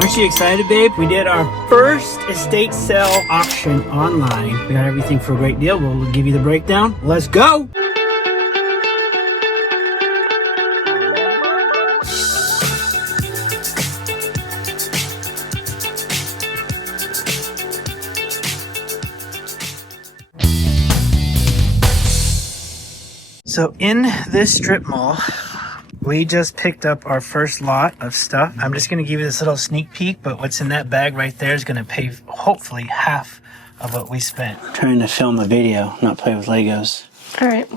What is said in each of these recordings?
Aren't you excited, babe? We did our first estate sale auction online. We got everything for a great deal. We'll give you the breakdown. Let's go! So in this strip mall, we just picked up our first lot of stuff. I'm just going to give you this little sneak peek, but what's in that bag right there is going to pay hopefully half of what we spent. I'm trying to film a video, not play with Legos. All right.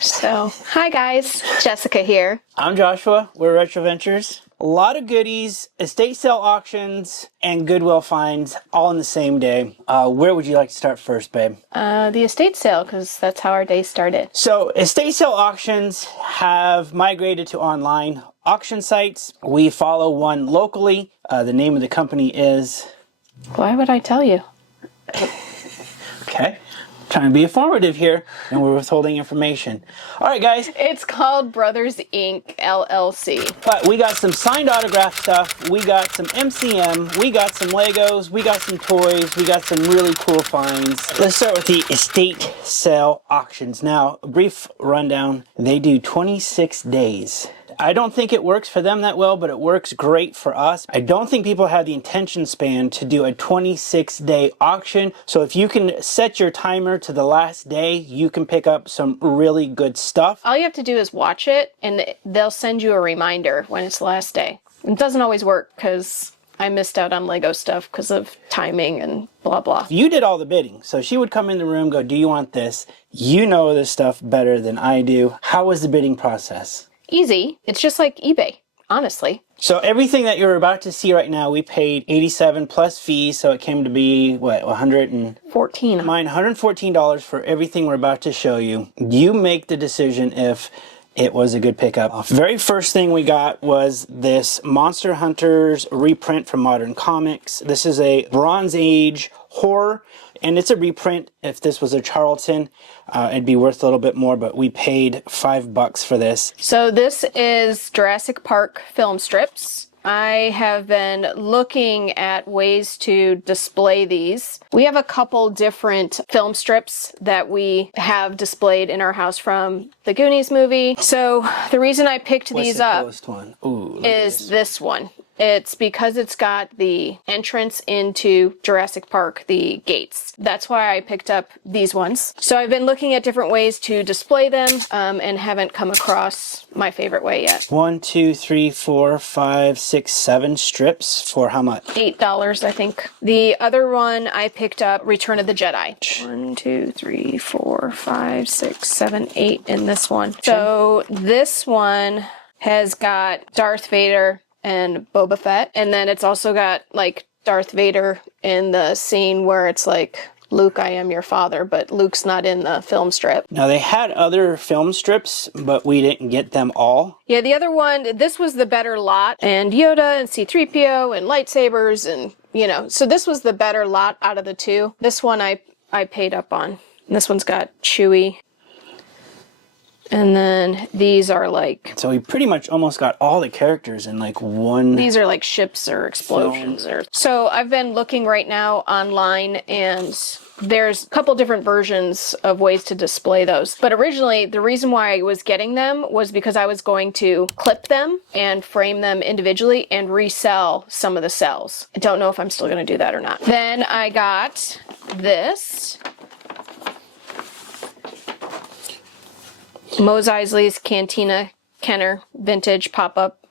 So, hi guys, Jessica here. I'm Joshua. We're Retro Ventures. A lot of goodies, estate sale auctions, and Goodwill finds all in the same day. Where would you like to start first, babe? The estate sale, because that's how our day started. So estate sale auctions have migrated to online auction sites. We follow one locally. The name of the company is... Why would I tell you? Okay. Trying to be informative here, and we're withholding information. All right, guys. It's called Brothers Inc. LLC. But we got some signed autograph stuff. We got some MCM. We got some Legos. We got some toys. We got some really cool finds. Let's start with the estate sale auctions. Now, a brief rundown. They do 26 days. I don't think it works for them that well, but it works great for us. I don't think people have the attention span to do a 26-day auction. So if you can set your timer to the last day, you can pick up some really good stuff. All you have to do is watch it, and they'll send you a reminder when it's the last day. It doesn't always work, because I missed out on Lego stuff because of timing and blah, blah. You did all the bidding. So she would come in the room, go, do you want this? You know this stuff better than I do. How was the bidding process? Easy. It's just like eBay, honestly. So everything that you're about to see right now, we paid $87 plus fees, so it came to be, what, $14. Mine, $114 for everything we're about to show you. You make the decision if it was a good pickup. Very first thing we got was this Monster Hunters reprint from Modern Comics. This is a Bronze Age horror, and it's a reprint. If this was a Charlton, it'd be worth a little bit more, but we paid $5 for this. So this is Jurassic Park film strips. I have been looking at ways to display these. We have a couple different film strips that we have displayed in our house from the Goonies movie. So the reason I picked these up is this one. It's because it's got the entrance into Jurassic Park, the gates. That's why I picked up these ones. So I've been looking at different ways to display them and haven't come across my favorite way yet. 1, 2, 3, 4, 5, 6, 7 strips for how much? $8, I think. The other one I picked up, Return of the Jedi. 1, 2, 3, 4, 5, 6, 7, 8 in this one. So this one has got Darth Vader and Boba Fett, and then it's also got like Darth Vader in the scene where it's like, Luke, I am your father, but Luke's not in the film strip. Now they had other film strips, but we didn't get them all. Yeah, the other one, this was the better lot, and Yoda and C-3PO and lightsabers, and you know, so this was the better lot out of the two. This one I paid up on. And this one's got Chewie. And then these are like... So we pretty much almost got all the characters in like one... These are like ships or explosions. So I've been looking right now online, and there's a couple different versions of ways to display those. But originally, the reason why I was getting them was because I was going to clip them and frame them individually and resell some of the cells. I don't know if I'm still going to do that or not. Then I got this. Mos Eisley's Cantina Kenner Vintage Pop-Up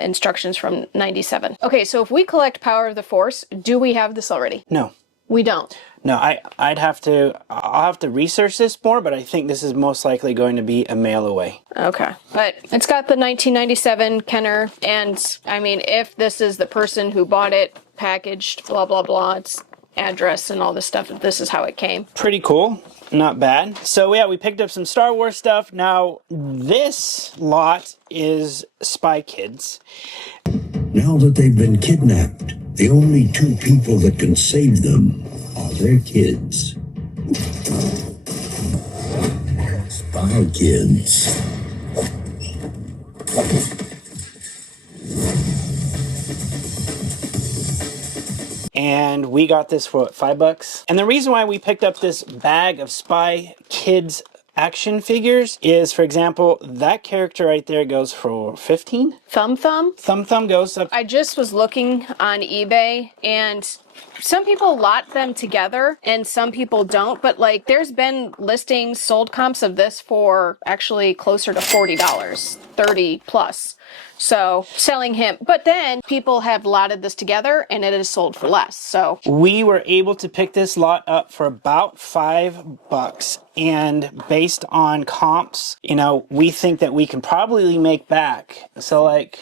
instructions from 97. Okay, so if we collect Power of the Force, do we have this already? No. We don't. No, I'll have to research this more, but I think this is most likely going to be a mail away. Okay. But it's got the 1997 Kenner, and I mean, if this is the person who bought it, packaged, blah, blah, blah, it's address and all this stuff, this is how it came. Pretty cool. Not bad. So yeah, we picked up some Star Wars stuff. Now, this lot is Spy Kids. Now that they've been kidnapped, the only two people that can save them are their kids. Spy Kids. and we got this for what, $5? And the reason why we picked up this bag of Spy Kids action figures is, for example, that character right there goes for 15. Thumb Thumb? Thumb Thumb goes up. I just was looking on eBay, and some people lot them together and some people don't, but like there's been listings, sold comps of this for actually closer to $40, 30 plus. So selling him, but then people have lotted this together and it is sold for less. So we were able to pick this lot up for about $5, and based on comps, you know, we think that we can probably make back. So like,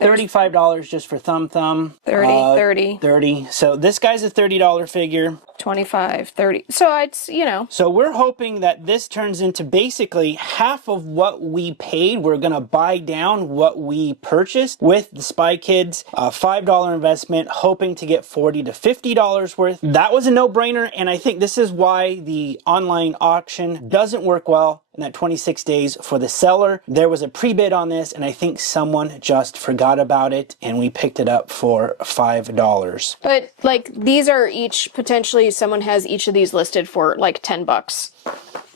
$35 just for Thumb Thumb. 30. So this guy's a $30 figure. 25, 30. So it's, you know. So we're hoping that this turns into basically half of what we paid. We're going to buy down what we purchased with the Spy Kids. $5 investment, hoping to get $40 to $50 worth. That was a no-brainer, and I think this is why the online auction doesn't work well in that 26 days for the seller. There was a pre-bid on this, and I think someone just forgot about it, and we picked it up for $5. But like these are each potentially someone has each of these listed for like $10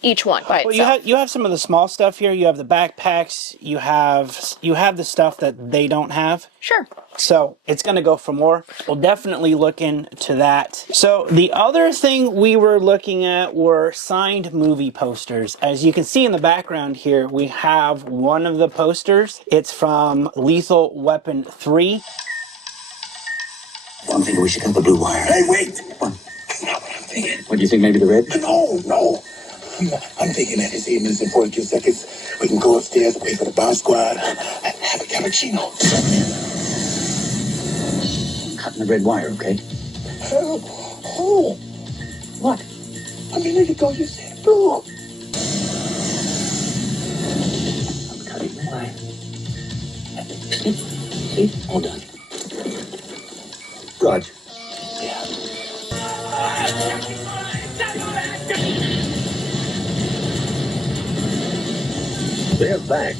each one by itself. Well, you have some of the small stuff here. You have the backpacks. You have the stuff that they don't have. Sure. So it's going to go for more. We'll definitely look into that. So the other thing we were looking at were signed movie posters. As you can see in the background here, we have one of the posters. It's from Lethal Weapon 3. I'm thinking we should cut the blue wire. Hey, wait! That's not what I'm thinking. What do you think, maybe the red? No. I'm thinking that this evening's in 42 seconds. We can go upstairs, wait for the bomb squad, and have a cappuccino. Cutting the red wire, okay? Oh. What? A minute ago you said blue. I'm cutting the wire. See? All done. Roger. Yeah. They're back.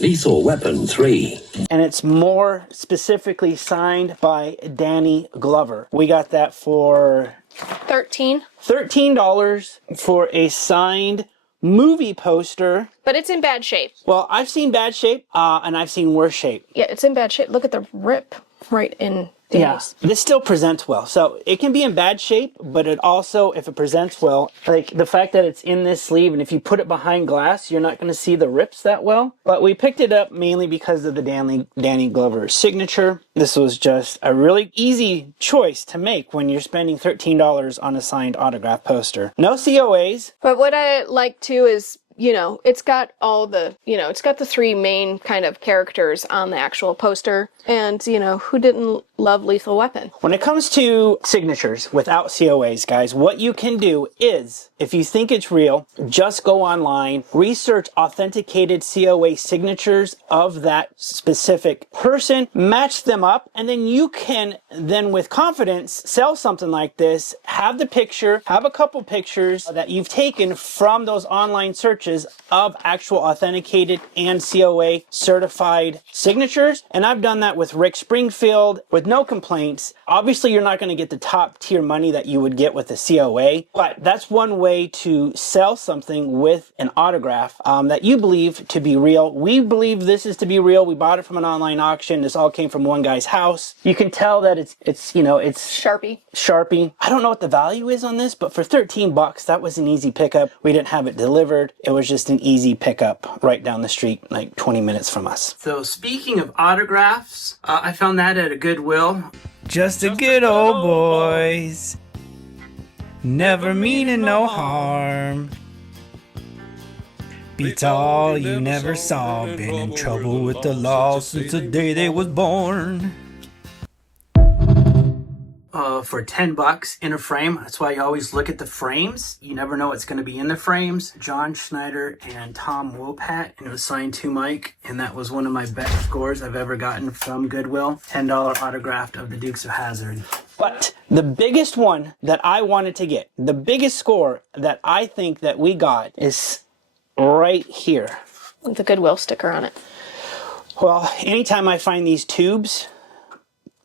Lethal Weapon 3. And it's more specifically signed by Danny Glover. We got that for $13 for a signed movie poster. But it's in bad shape. Well, I've seen bad shape, and I've seen worse shape. Yeah, it's in bad shape. Look at the rip right in Danny's. Yeah, this still presents well. So it can be in bad shape, but it also, if it presents well, like the fact that it's in this sleeve, and if you put it behind glass, you're not going to see the rips that well. But we picked it up mainly because of the Danny Glover signature. This was just a really easy choice to make when you're spending $13 on a signed autograph poster. No COAs. But what I like too is, you know, it's got all the, you know, it's got the three main kind of characters on the actual poster. And, you know, who didn't love Lethal Weapon? When it comes to signatures without COAs, guys, what you can do is, if you think it's real, just go online, research authenticated COA signatures of that specific person, match them up, and then you can then with confidence sell something like this, have the picture, have a couple pictures that you've taken from those online searches of actual authenticated and COA certified signatures. And I've done that with Rick Springfield with no complaints. Obviously, you're not going to get the top tier money that you would get with a COA, but that's one way to sell something with an autograph that you believe to be real. We believe this is to be real. We bought it from an online auction. This all came from one guy's house. You can tell that it's Sharpie. I don't know what the value is on this, but for $13, that was an easy pickup. We didn't have it delivered. It was just an easy pickup right down the street, like 20 minutes from us. So speaking of autographs, I found that at a Goodwill. Just a good old boys, never meaning no harm. Beats all you never saw, been in trouble with the law since the day they was born. For $10 in a frame. That's why you always look at the frames. You never know what's going to be in the frames. John Schneider and Tom Wopat, and it was signed to Mike, and that was one of my best scores I've ever gotten from Goodwill. $10 autographed of the Dukes of Hazzard. But the biggest one that I wanted to get, the biggest score that I think that we got is right here. With the Goodwill sticker on it. Well, anytime I find these tubes,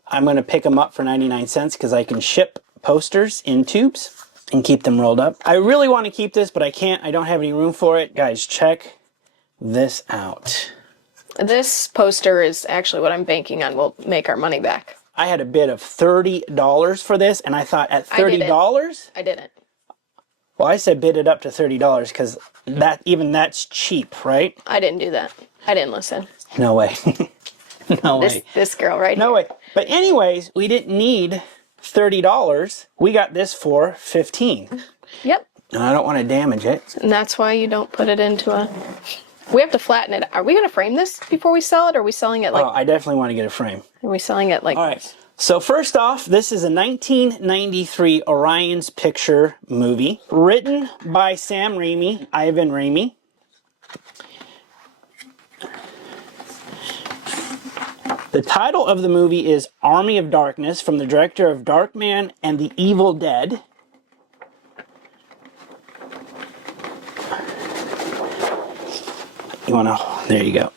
I'm going to pick them up for 99 cents because I can ship posters in tubes and keep them rolled up. I really want to keep this, but I can't. I don't have any room for it. Guys, check this out. This poster is actually what I'm banking on will make our money back. I had a bid of $30 for this, and I thought at $30... I didn't. Well, I said bid it up to $30 because that's cheap, right? I didn't do that. I didn't listen. No way. No way. This girl right No here. way. But anyways, we didn't need $30. We got this for $15. Yep. And I don't want to damage it. And that's why you don't put it into a... We have to flatten it. Are we going to frame this before we sell it? Or are we selling it like... Oh, I definitely want to get a frame. Are we selling it like... All right. So first off, this is a 1993 Orion's Picture movie. Written by Sam Raimi, Ivan Raimi. The title of the movie is Army of Darkness, from the director of Darkman and The Evil Dead. There you go.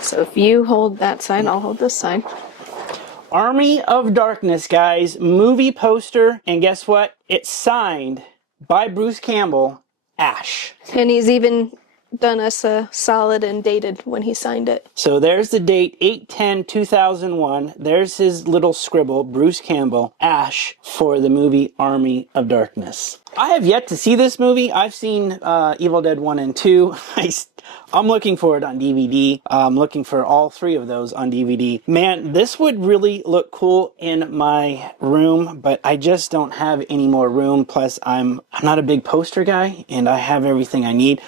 So if you hold that side, I'll hold this side. Army of Darkness, guys. Movie poster. And guess what? It's signed by Bruce Campbell, Ash. And he's even done us a solid and dated when he signed it. So there's the date, 8/10/2001. There's his little scribble, Bruce Campbell, Ash, for the movie Army of Darkness. I have yet to see this movie. I've seen Evil Dead 1 and 2. I'm looking for it on DVD. I'm looking for all three of those on DVD. Man, this would really look cool in my room, but I just don't have any more room. Plus, I'm not a big poster guy, and I have everything I need.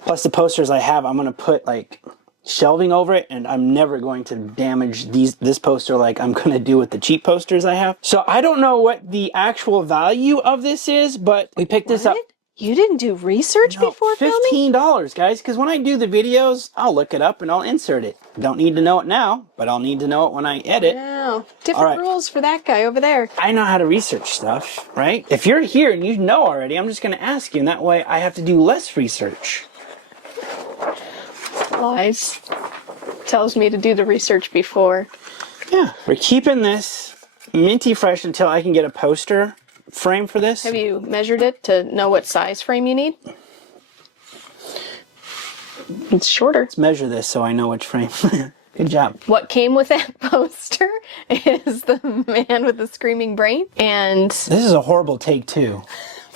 Plus, the posters I have, I'm going to put, like, shelving over it, and I'm never going to damage this poster like I'm going to do with the cheap posters I have. So I don't know what the actual value of this is, but we picked this up. You didn't do research before filming? $15, guys, because when I do the videos, I'll look it up and I'll insert it. Don't need to know it now, but I'll need to know it when I edit. Wow. Different rules for that guy over there. I know how to research stuff, right? If you're here and you know already, I'm just going to ask you, and that way I have to do less research. Lies. Tells me to do the research before. Yeah. We're keeping this minty fresh until I can get a poster frame for this. Have you measured it to know what size frame you need? It's shorter. Let's measure this so I know which frame. Good job. What came with that poster is the man with the screaming brain. And this is a horrible take too.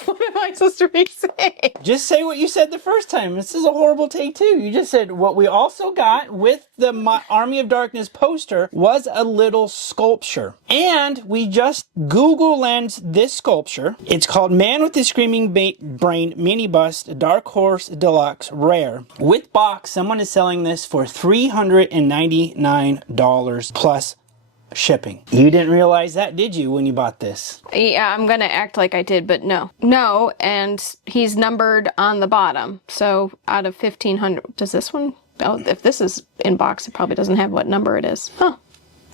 what am I supposed to be saying? Just say what you said the first time. This is a horrible take too. You just said what we also got with the Army of Darkness poster was a little sculpture. And we just Google lensed this sculpture. It's called Man with the Screaming Brain Mini Bust Dark Horse Deluxe Rare. With box, someone is selling this for $399 plus shipping. You didn't realize that, did you, when you bought this? Yeah, I'm gonna act like I did, but no. No, and he's numbered on the bottom. So out of 1,500, does this one? Oh, if this is in box, it probably doesn't have what number it is. Huh.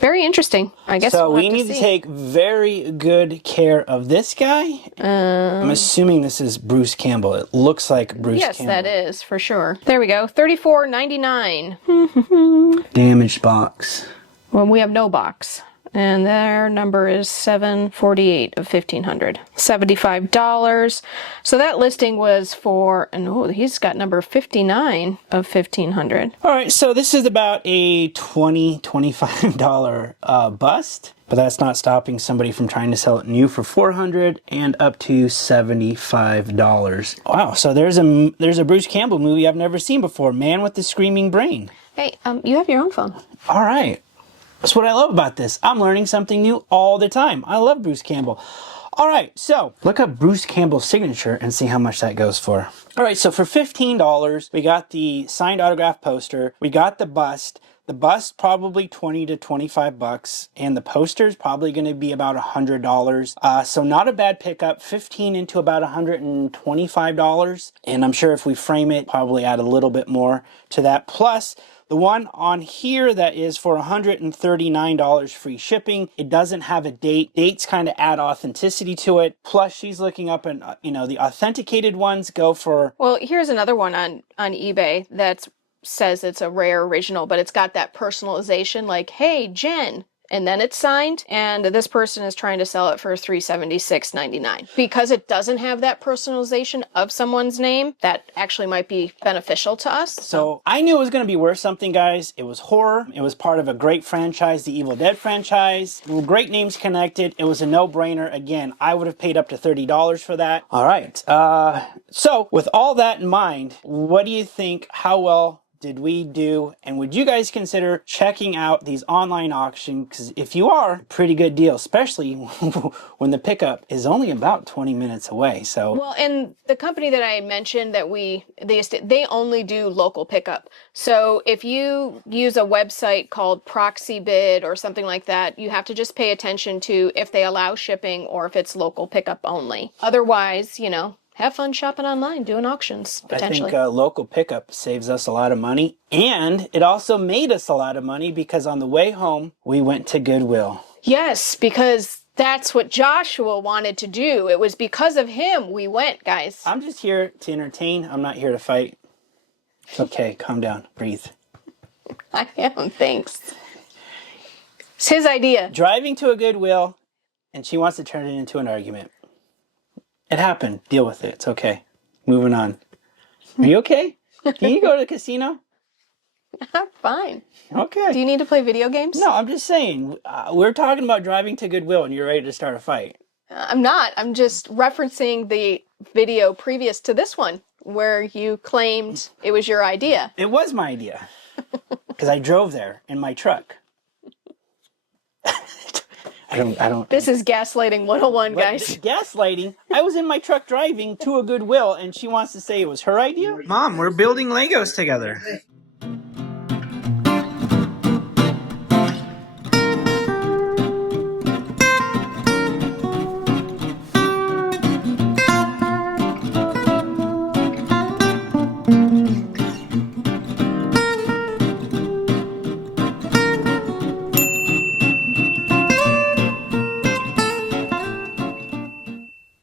Very interesting. I guess so. We'll we need to take very good care of this guy. I'm assuming this is Bruce Campbell. It looks like Bruce Campbell. Yes, that is for sure. There we go. $34.99. Damaged box. Well, we have no box. And their number is 748 of 1,500. $75. So that listing was for, and oh, he's got number 59 of 1,500. All right, so this is about a $25 bust, but that's not stopping somebody from trying to sell it new for $400 and up to $75. Wow, so there's a Bruce Campbell movie I've never seen before, Man with the Screaming Brain. Hey, you have your own phone. All right. That's what I love about this. I'm learning something new all the time. I love Bruce Campbell. All right, so look up Bruce Campbell's signature and see how much that goes for. All right, so for $15, we got the signed autograph poster, we got the bust, The bust probably 20 to 25 bucks, and the poster's probably going to be about $100. So not a bad pickup, 15 into about $125. And I'm sure if we frame it, probably add a little bit more to that. Plus, the one on here that is for $139 free shipping, it doesn't have a date. Dates kind of add authenticity to it. Plus, she's looking up and the authenticated ones go for... Well, here's another one on eBay that says it's a rare original, but it's got that personalization like, hey, Jen. And then it's signed, and this person is trying to sell it for $376.99. Because it doesn't have that personalization of someone's name, that actually might be beneficial to us. So I knew it was going to be worth something, guys. It was horror. It was part of a great franchise, the Evil Dead franchise. Great names connected. It was a no-brainer. Again, I would have paid up to $30 for that. All right. So with all that in mind, what do you think? How well did we do? And would you guys consider checking out these online auctions? Because if you are, pretty good deal, especially when the pickup is only about 20 minutes away. So well, and the company that I mentioned that they only do local pickup. So if you use a website called Proxy Bid or something like that, you have to just pay attention to if they allow shipping or if it's local pickup only. Otherwise, have fun shopping online, doing auctions, potentially. I think local pickup saves us a lot of money. And it also made us a lot of money because on the way home, we went to Goodwill. Yes, because that's what Joshua wanted to do. It was because of him we went, guys. I'm just here to entertain. I'm not here to fight. Okay, calm down. Breathe. I am, thanks. It's his idea. Driving to a Goodwill, and she wants to turn it into an argument. It happened. Deal with it. It's okay. Moving on. Are you okay? Can you go to the casino? I'm fine. Okay. Do you need to play video games? No, I'm just saying. We're talking about driving to Goodwill and you're ready to start a fight. I'm not. I'm just referencing the video previous to this one where you claimed it was your idea. It was my idea. Because I drove there in my truck. I don't. This is gaslighting 101, guys. Gaslighting? I was in my truck driving to a Goodwill and she wants to say it was her idea? Mom, we're building Legos together.